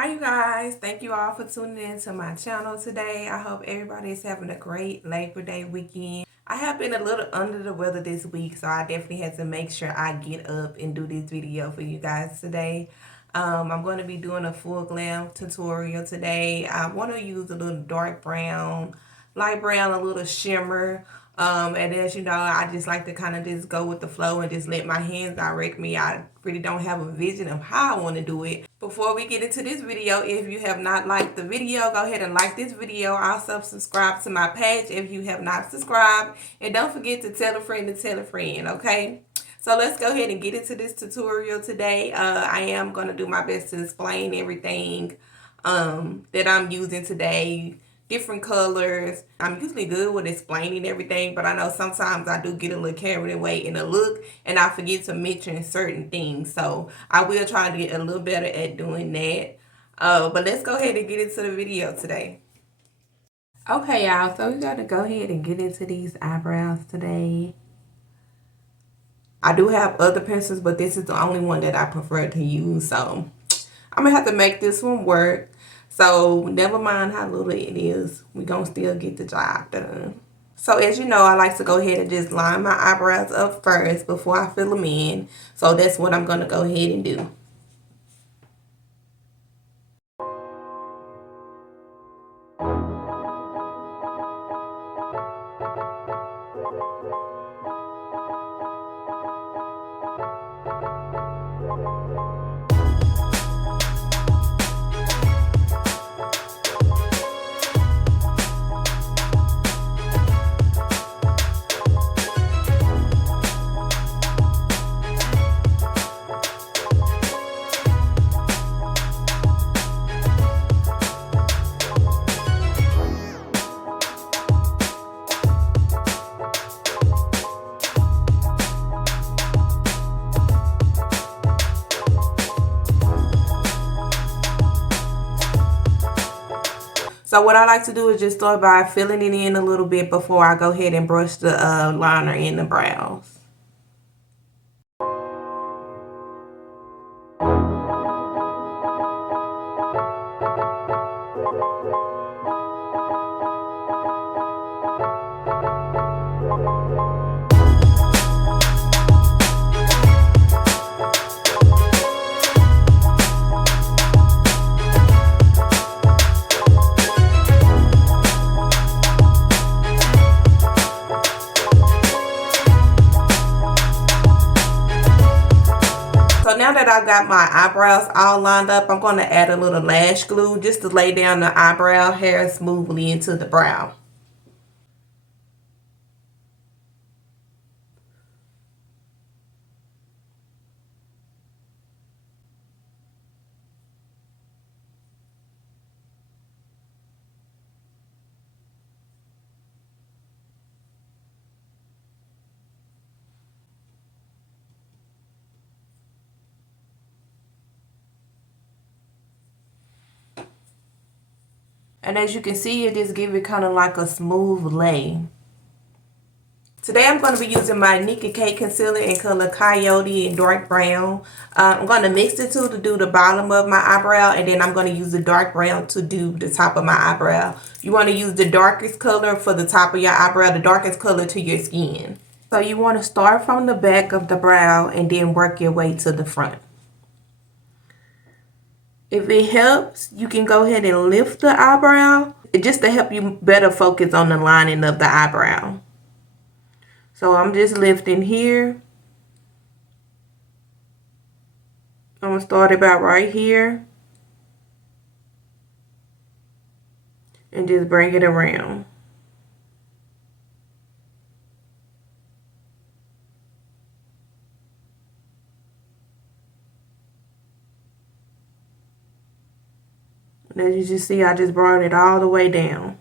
Hi you guys, thank you all for tuning in to my channel today. I hope everybody is having a great Labor Day weekend. I have been a little under the weather this week, so I definitely had to make sure I get up and do this video for you guys today. I'm going to be doing a full glam tutorial today. I want to use a little dark brown, light brown, a little shimmer. And as you know, I just like to kind of just go with the flow and just let my hands direct me. I really don't have a vision of how I want to do it. Before we get into this video, if you have not liked the video, go ahead and like this video. Also subscribe to my page if you have not subscribed. And don't forget to tell a friend to tell a friend, okay? So let's go ahead and get into this tutorial today. I am going to do my best to explain everything that I'm using today. Different colors. I'm usually good with explaining everything, but I know sometimes I do get a little carried away in the look and I forget to mention certain things. So I will try to get a little better at doing that. But let's go ahead and get into the video today. Okay, y'all, so we gotta go ahead and get into these eyebrows today. I do have other pencils, but this is the only one that I prefer to use. So I'm gonna have to make this one work. So never mind how little it is, we're gonna still get the job done. So as you know, I like to go ahead and just line my eyebrows up first before I fill them in. So that's what I'm gonna go ahead and do. So what I like to do is just start by filling it in a little bit before I go ahead and brush the liner in the brows. So now that I've got my eyebrows all lined up, I'm going to add a little lash glue just to lay down the eyebrow hair smoothly into the brow. And as you can see, it just gives it kind of like a smooth lay. Today I'm going to be using my Nicka K concealer in color Coyote and dark brown. I'm going to mix the two to do the bottom of my eyebrow, and then I'm going to use the dark brown to do the top of my eyebrow. You want to use the darkest color for the top of your eyebrow, the darkest color to your skin. So you want to start from the back of the brow and then work your way to the front. If it helps, you can go ahead and lift the eyebrow just to help you better focus on the lining of the eyebrow. So I'm just lifting here. I'm going to start about right here. And just bring it around. And as you just see, I just brought it all the way down.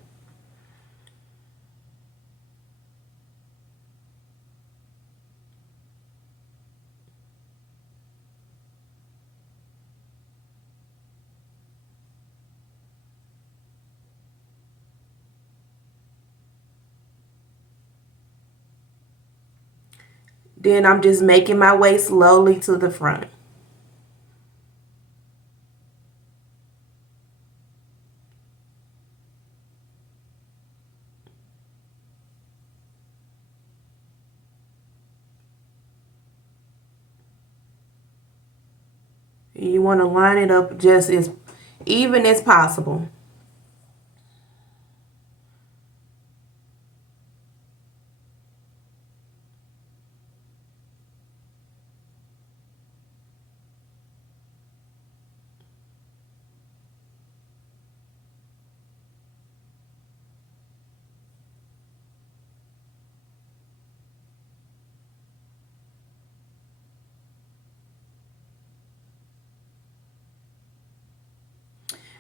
Then I'm just making my way slowly to the front. You want to line it up just as even as possible.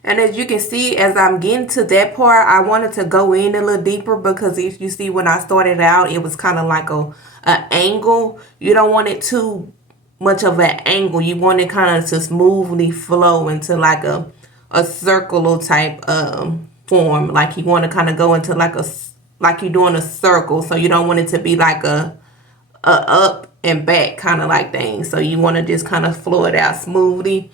And as you can see, as I'm getting to that part, I wanted to go in a little deeper because if you see when I started out, it was kind of like a angle. You don't want it too much of an angle. You want it kind of to smoothly flow into like a circular type form. Like you want to kind of go into like you're doing a circle. So you don't want it to be like a up and back kind of like thing. So you want to just kind of flow it out smoothly.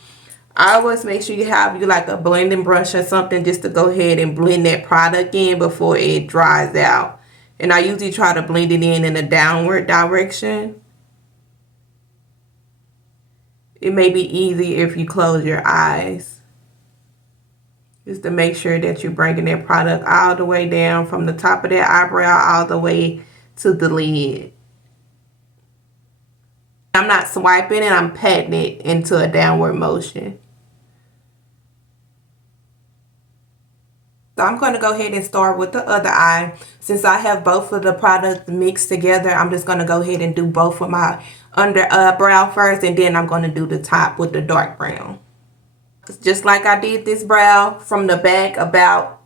I always make sure you have like a blending brush or something just to go ahead and blend that product in before it dries out. And I usually try to blend it in a downward direction. It may be easy if you close your eyes. Just to make sure that you're bringing that product all the way down from the top of that eyebrow all the way to the lid. I'm not swiping it, I'm patting it into a downward motion. So I'm going to go ahead and start with the other eye. Since I have both of the products mixed together, I'm just going to go ahead and do both of my under brow first, and then I'm going to do the top with the dark brown. Just like I did this brow from the back, about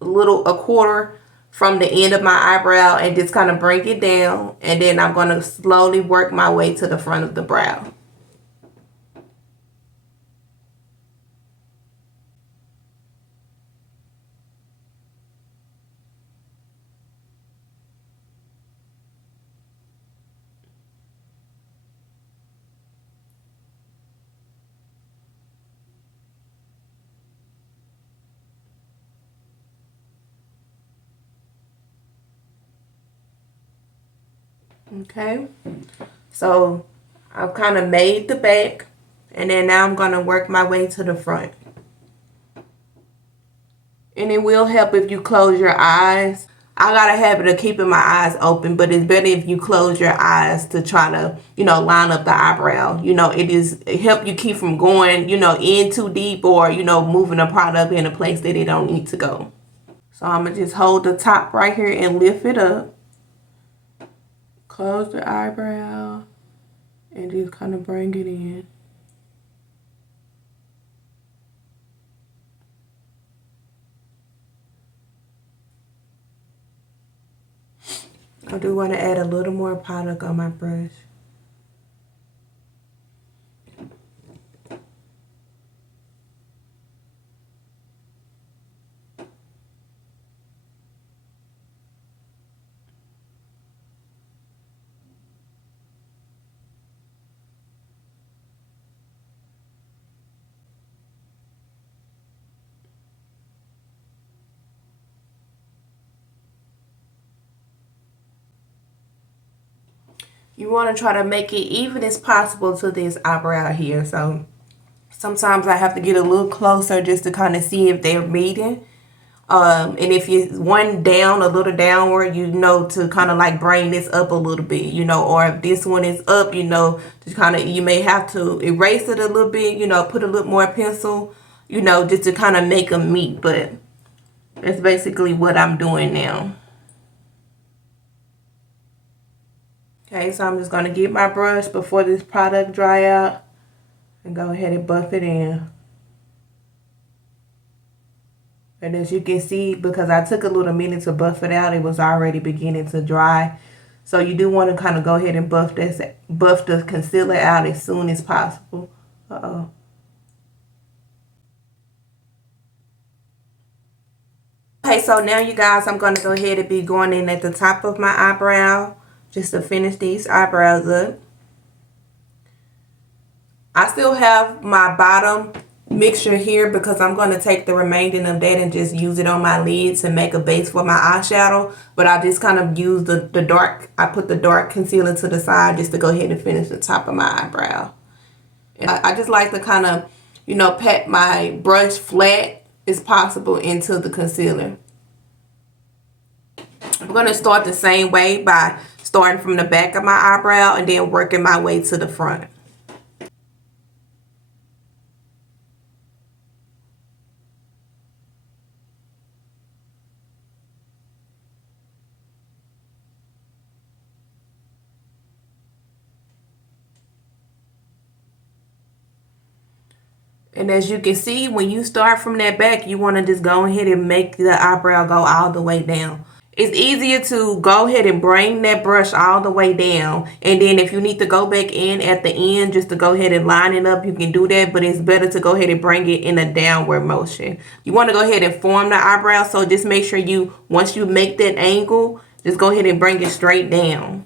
a quarter from the end of my eyebrow, and just kind of bring it down, and then I'm going to slowly work my way to the front of the brow. Okay, so I've kind of made the back, and then now I'm going to work my way to the front. And it will help if you close your eyes. I got a habit of keeping my eyes open, but it's better if you close your eyes to try to, line up the eyebrow. It help you keep from going, in too deep, or, moving the product in a place that it don't need to go. So I'm going to just hold the top right here and lift it up. Close the eyebrow and just kind of bring it in. I do want to add a little more product on my brush. You want to try to make it even as possible to this eyebrow here. So sometimes I have to get a little closer just to kind of see if they're meeting. And if you one down, a little downward, to kind of like bring this up a little bit, or if this one is up, to kind of, you may have to erase it a little bit, put a little more pencil, just to kind of make them meet. But that's basically what I'm doing now. Okay, so I'm just going to get my brush before this product dry out and go ahead and buff it in. And as you can see, because I took a little minute to buff it out, it was already beginning to dry. So you do want to kind of go ahead and buff the concealer out as soon as possible. Uh-oh. Okay, so now you guys, I'm going to go ahead and be going in at the top of my eyebrow just to finish these eyebrows up. I still have my bottom mixture here because I'm going to take the remaining of that and just use it on my lid to make a base for my eyeshadow. But I just kind of use the dark, I put the dark concealer to the side just to go ahead and finish the top of my eyebrow. And I just like to kind of, you know, pat my brush flat as possible into the concealer. I'm going to start the same way by starting from the back of my eyebrow and then working my way to the front. And as you can see, when you start from that back, you want to just go ahead and make the eyebrow go all the way down. It's easier to go ahead and bring that brush all the way down. And then if you need to go back in at the end just to go ahead and line it up, you can do that. But it's better to go ahead and bring it in a downward motion. You want to go ahead and form the eyebrow. So just make sure you, once you make that angle, just go ahead and bring it straight down.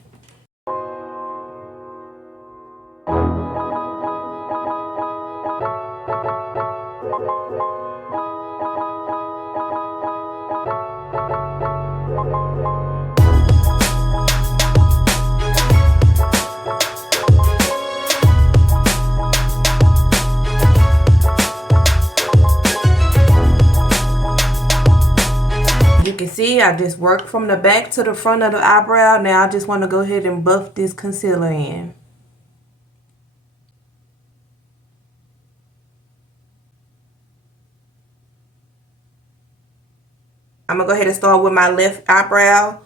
You can see I just worked from the back to the front of the eyebrow. Now I just want to go ahead and buff this concealer in. I'm going to go ahead and start with my left eyebrow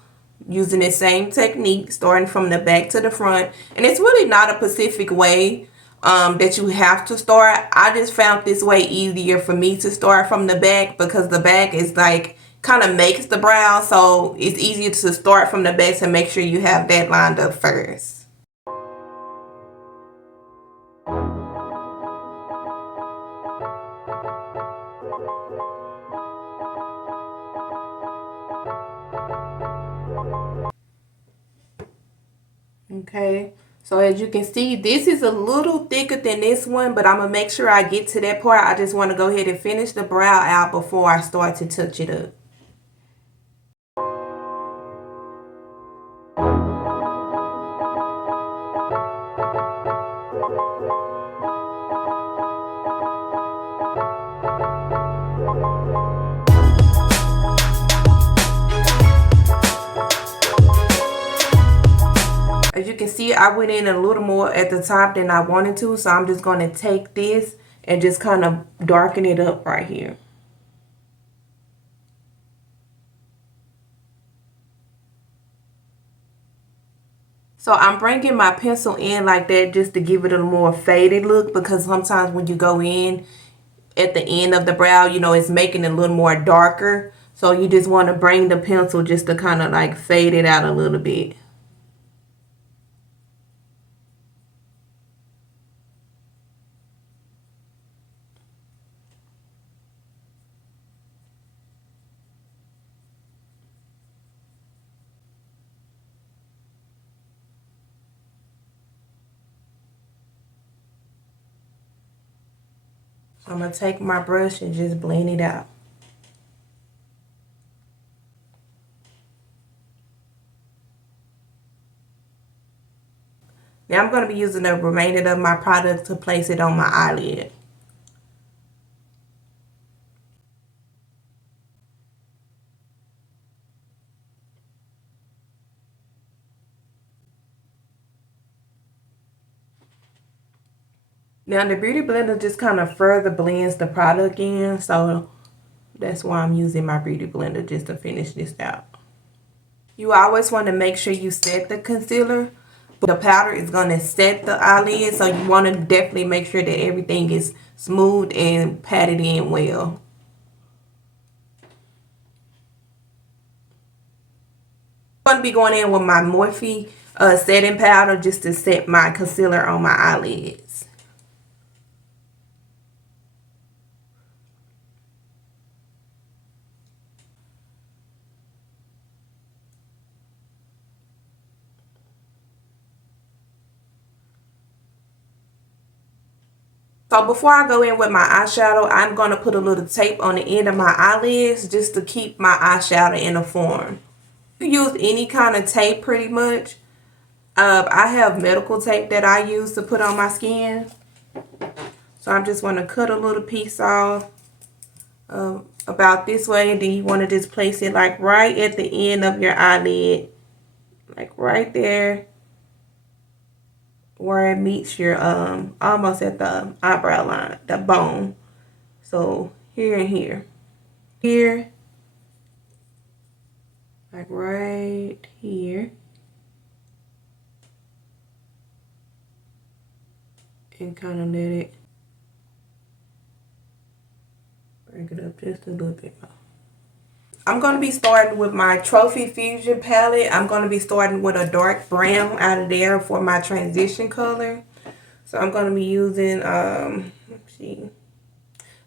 using the same technique, starting from the back to the front. And it's really not a specific way that you have to start. I just found this way easier for me to start from the back because the back is like kind of makes the brow. So it's easier to start from the back to make sure you have that lined up first. Okay, so as you can see, this is a little thicker than this one, but I'm going to make sure I get to that part. I just want to go ahead and finish the brow out before I start to touch it up. As you can see, I went in a little more at the top than I wanted to, so I'm just going to take this and just kind of darken it up right here. So I'm bringing my pencil in like that just to give it a more faded look, because sometimes when you go in at the end of the brow, you know, it's making it a little more darker. So you just want to bring the pencil just to kind of like fade it out a little bit. I'm going to take my brush and just blend it out. Now I'm going to be using the remainder of my product to place it on my eyelid. Now the Beauty Blender just kind of further blends the product in, so that's why I'm using my Beauty Blender just to finish this out. You always want to make sure you set the concealer. The powder is going to set the eyelid, so you want to definitely make sure that everything is smooth and patted in well. I'm going to be going in with my Morphe setting powder just to set my concealer on my eyelids. So before I go in with my eyeshadow, I'm going to put a little tape on the end of my eyelids just to keep my eyeshadow in a form. You use any kind of tape pretty much. I have medical tape that I use to put on my skin. So I'm just want to cut a little piece off about this way, and then you want to just place it like right at the end of your eyelid, like right there where it meets your almost at the eyebrow line, the bone. So here and here, like right here, and kind of let it break it up just a little bit more. I'm going to be starting with my Trofee Fusion palette. I'm going to be starting with a dark brown out of there for my transition color. So I'm going to be using, let's see.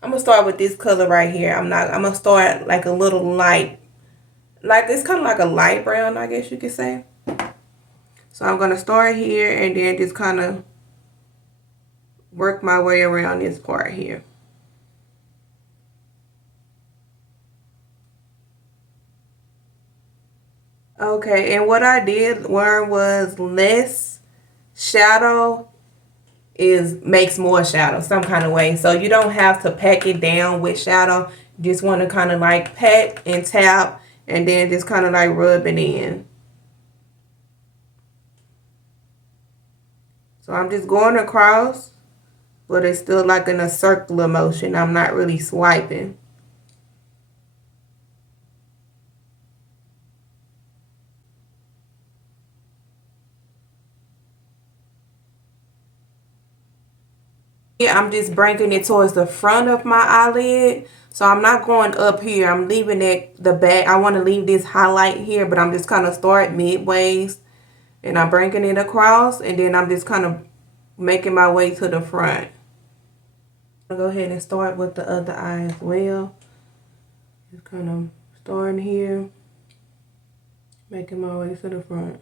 I'm going to start with this color right here. I'm going to start like a little light. Like, it's kind of like a light brown, I guess you could say. So I'm going to start here and then just kind of work my way around this part here. Okay, and what I did learn was less shadow makes more shadow some kind of way. So you don't have to pack it down with shadow. You just want to kind of like pat and tap and then just kind of like rub it in. So I'm just going across, but it's still like in a circular motion. I'm not really swiping. Yeah, I'm just bringing it towards the front of my eyelid. So I'm not going up here. I'm leaving it the back. I want to leave this highlight here, but I'm just kind of start midways. And I'm bringing it across. And then I'm just kind of making my way to the front. I'll go ahead and start with the other eye as well. Just kind of starting here. Making my way to the front.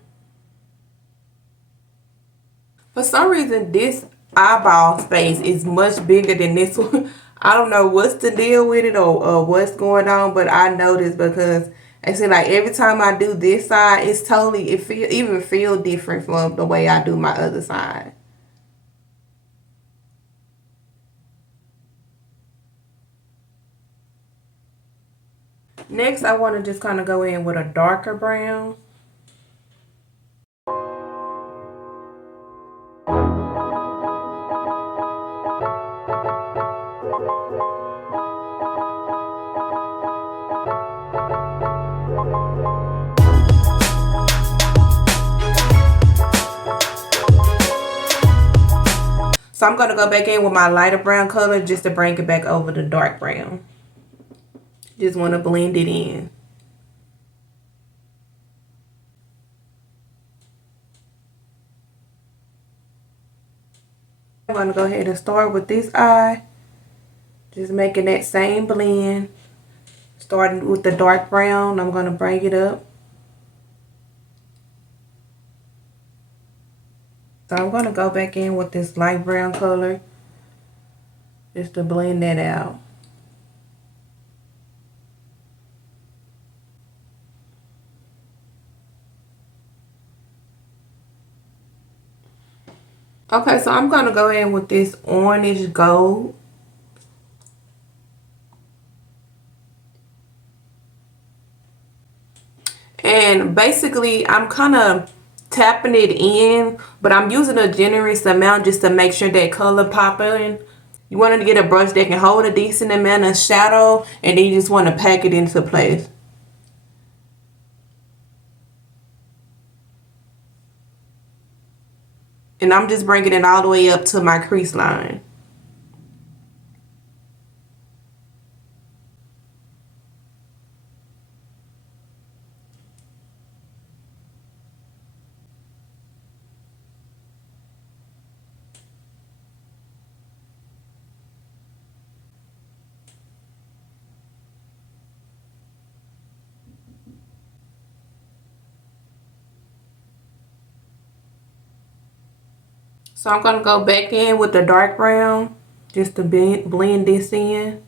For some reason, this eyeball space is much bigger than this one. I don't know what's the deal with it or what's going on, but I noticed because I see like every time I do this side, it's totally, it even feel different from the way I do my other side. Next, I want to just kind of go in with a darker brown. So I'm going to go back in with my lighter brown color just to bring it back over the dark brown. Just want to blend it in. I'm going to go ahead and start with this eye. Just making that same blend. Starting with the dark brown, I'm going to bring it up. So I'm going to go back in with this light brown color just to blend that out. Okay, so I'm going to go in with this orange gold. And basically, I'm kind of tapping it in, but I'm using a generous amount just to make sure that color pop in. You want to get a brush that can hold a decent amount of shadow, and then you just want to pack it into place. And I'm just bringing it all the way up to my crease line. So I'm going to go back in with the dark brown just to blend this in.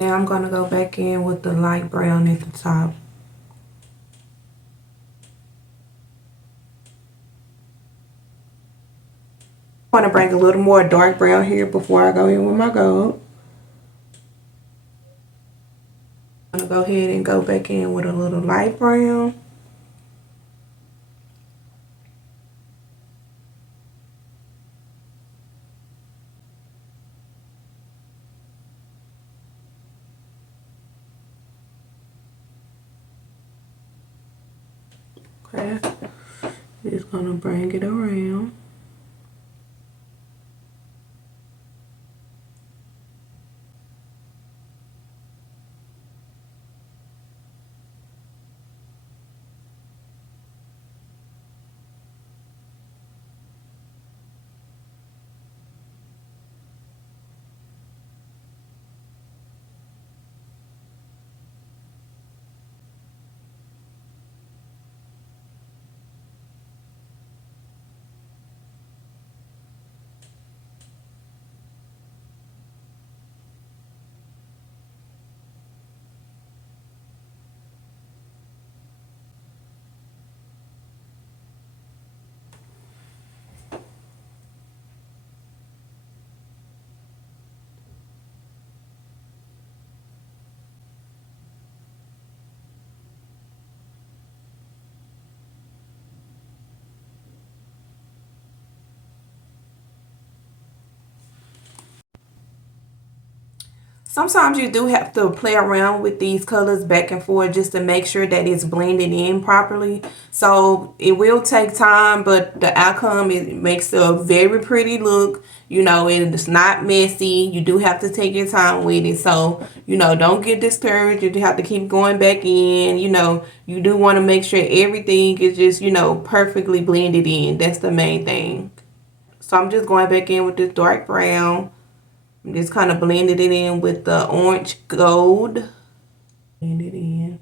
Now I'm going to go back in with the light brown at the top. I want to bring a little more dark brown here before I go in with my gold. I'm going to go ahead and go back in with a little light brown. Okay, just going to bring it around. Sometimes you do have to play around with these colors back and forth just to make sure that it's blended in properly. So it will take time, but the outcome, it makes a very pretty look. You know, it's not messy. You do have to take your time with it. So, you know, don't get discouraged. You have to keep going back in. You know, you do want to make sure everything is just, you know, perfectly blended in. That's the main thing. So I'm just going back in with this dark brown. Just kind of blended it in with the orange gold. Blend it in.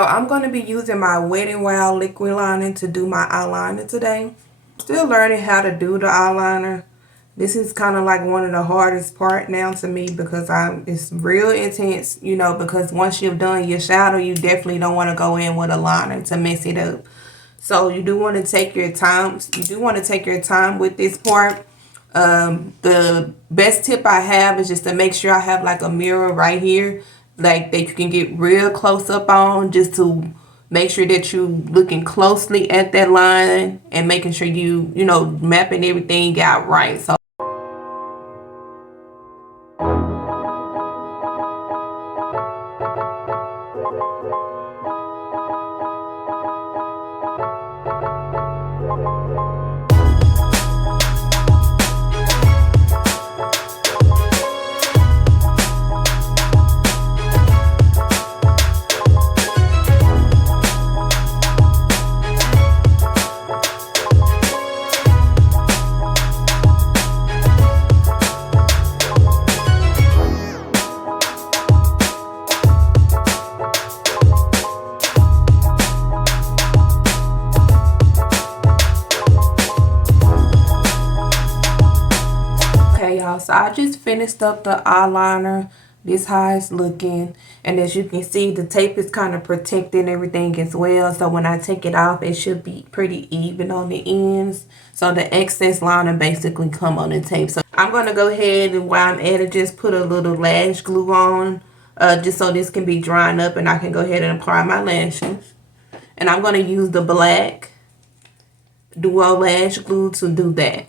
So I'm going to be using my Wet n Wild liquid liner to do my eyeliner today. Still learning how to do the eyeliner. This is kind of like one of the hardest part now to me because it's real intense, you know, because once you've done your shadow, you definitely don't want to go in with a liner to mess it up. So you do want to take your time. You do want to take your time with this part. The best tip I have is just to make sure I have like a mirror right here, like that you can get real close up on, just to make sure that you looking closely at that line and making sure you know, mapping everything out right. So so I just finished up the eyeliner. This how it's looking, and as you can see, the tape is kind of protecting everything as well, so when I take it off, it should be pretty even on the ends, so the excess liner basically come on the tape. So I'm going to go ahead and while I'm at it, just put a little lash glue on, just so this can be drying up and I can go ahead and apply my lashes. And I'm going to use the black duo lash glue to do that.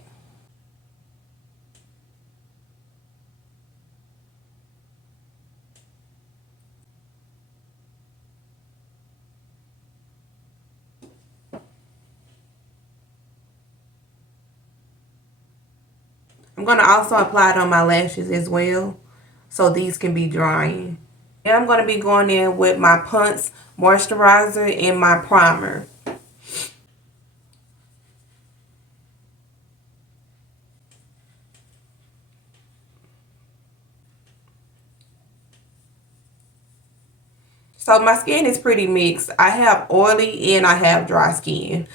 I'm going to also apply it on my lashes as well, so these can be drying. And I'm going to be going in with my Ponce moisturizer and my primer. So my skin is pretty mixed. I have oily and I have dry skin.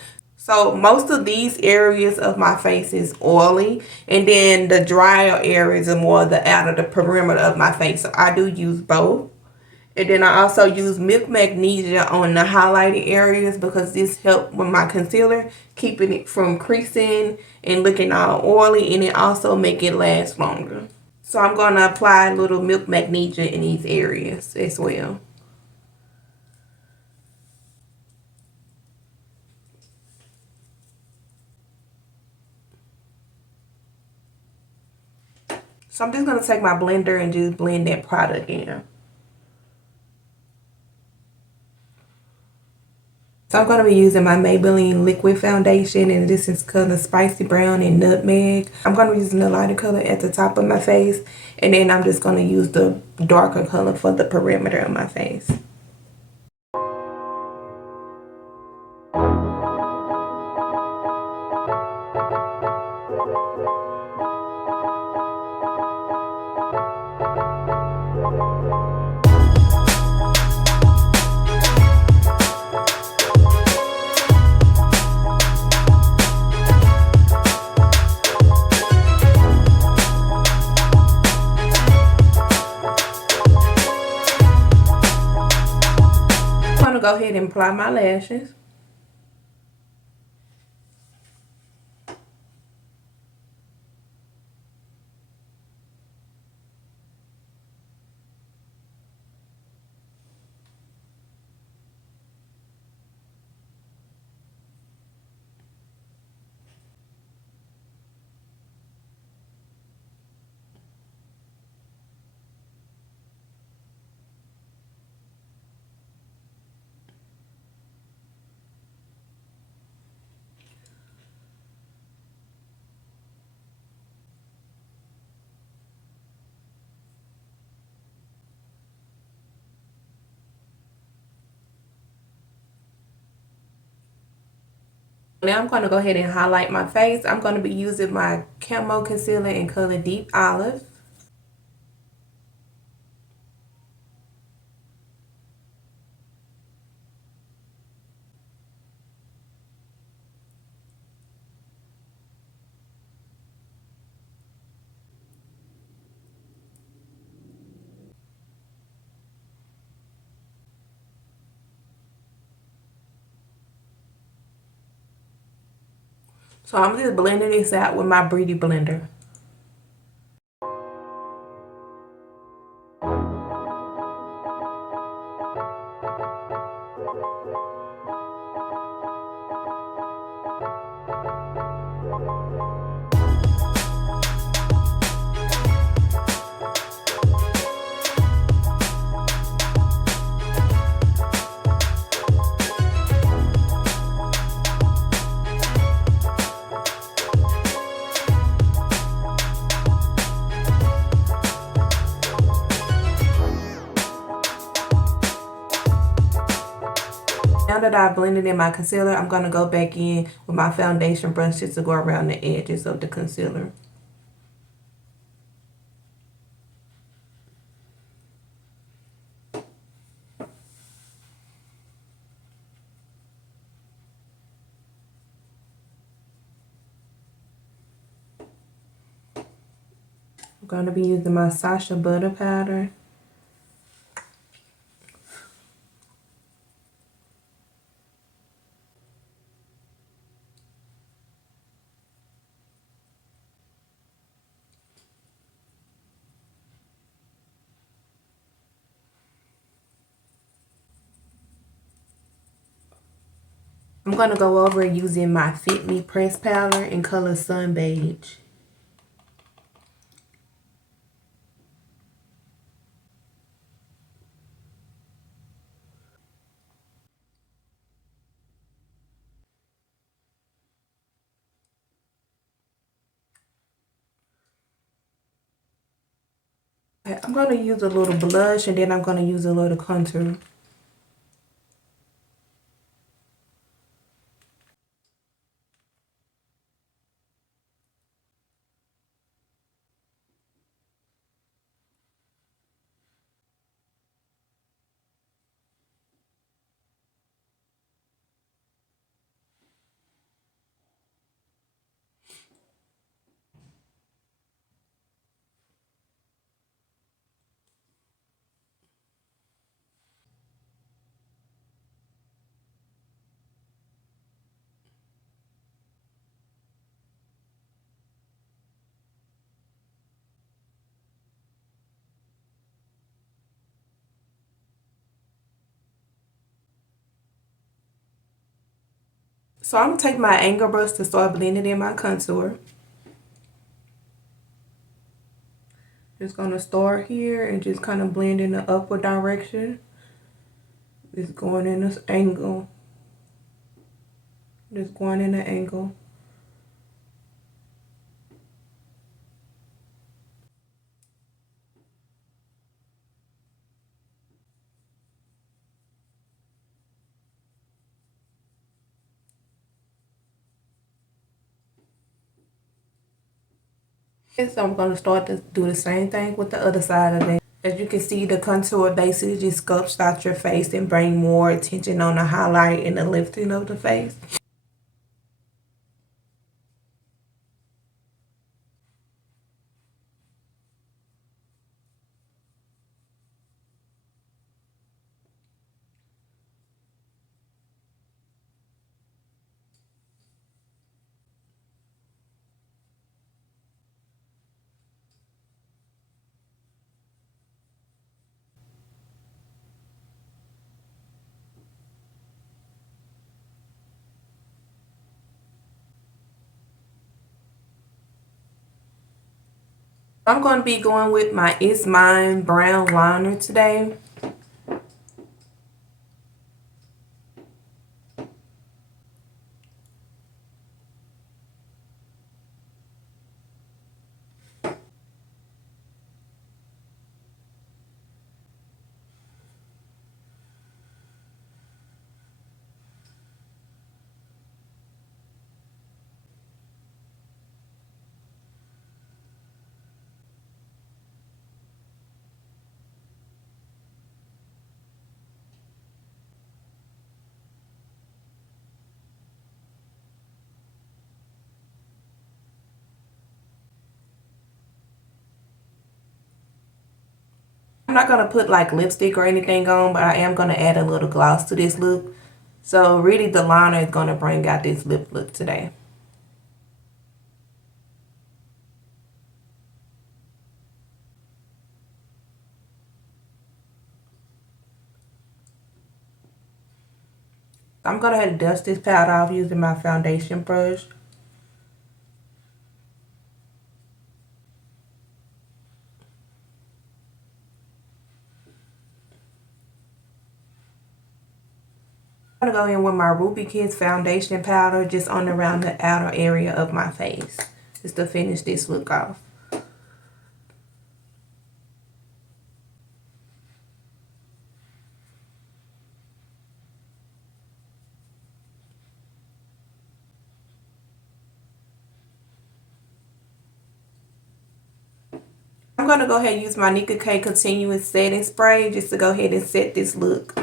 So most of these areas of my face is oily, and then the drier areas are more the outer, the perimeter of my face. So I do use both. And then I also use Milk Magnesia on the highlighted areas because this helps with my concealer, keeping it from creasing and looking all oily, and it also make it last longer. So I'm going to apply a little Milk Magnesia in these areas as well. So I'm just going to take my blender and just blend that product in. So I'm going to be using my Maybelline liquid foundation, and this is color Spicy Brown and Nutmeg. I'm going to be using the lighter color at the top of my face, and then I'm just going to use the darker color for the perimeter of my face. Go ahead and apply my lashes. Now I'm going to go ahead and highlight my face. I'm going to be using my Camo concealer in color Deep Olive. So I'm just blending this out with my Beauty blender. Now that I've blended in my concealer, I'm going to go back in with my foundation brush just to go around the edges of the concealer. I'm going to be using my Sacha Butter powder. I'm going to go over using my Fit Me press powder in color Sun Beige. I'm going to use a little blush, and then I'm going to use a little contour. So I'm going to take my angle brush to start blending in my contour. Just going to start here and just kind of blend in the upward direction. Just going in this angle. Just going in the angle. And so I'm going to start to do the same thing with the other side of it. As you can see, the contour basically just sculpts out your face and bring more attention on the highlight and the lifting of the face. I'm going to be going with my It's Mine brown liner today. I'm not going to put like lipstick or anything on, but I am going to add a little gloss to this look. So really the liner is going to bring out this lip look today. I'm going to have to dust this powder off using my foundation brush. I'm going to go in with my Ruby Kids foundation powder just on around the outer area of my face, just to finish this look off. I'm going to go ahead and use my Nicka K continuous setting spray just to go ahead and set this look.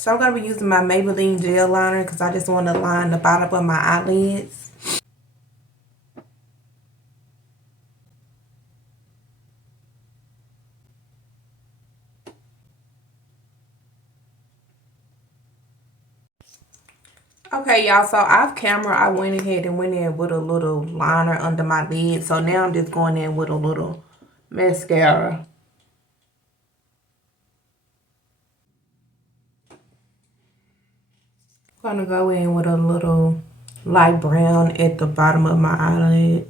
So I'm going to be using my Maybelline gel liner because I just want to line the bottom of my eyelids. Okay, y'all, so off camera, I went ahead and went in with a little liner under my lid. So now I'm just going in with a little mascara. I'm going to go in with a little light brown at the bottom of my eyelid.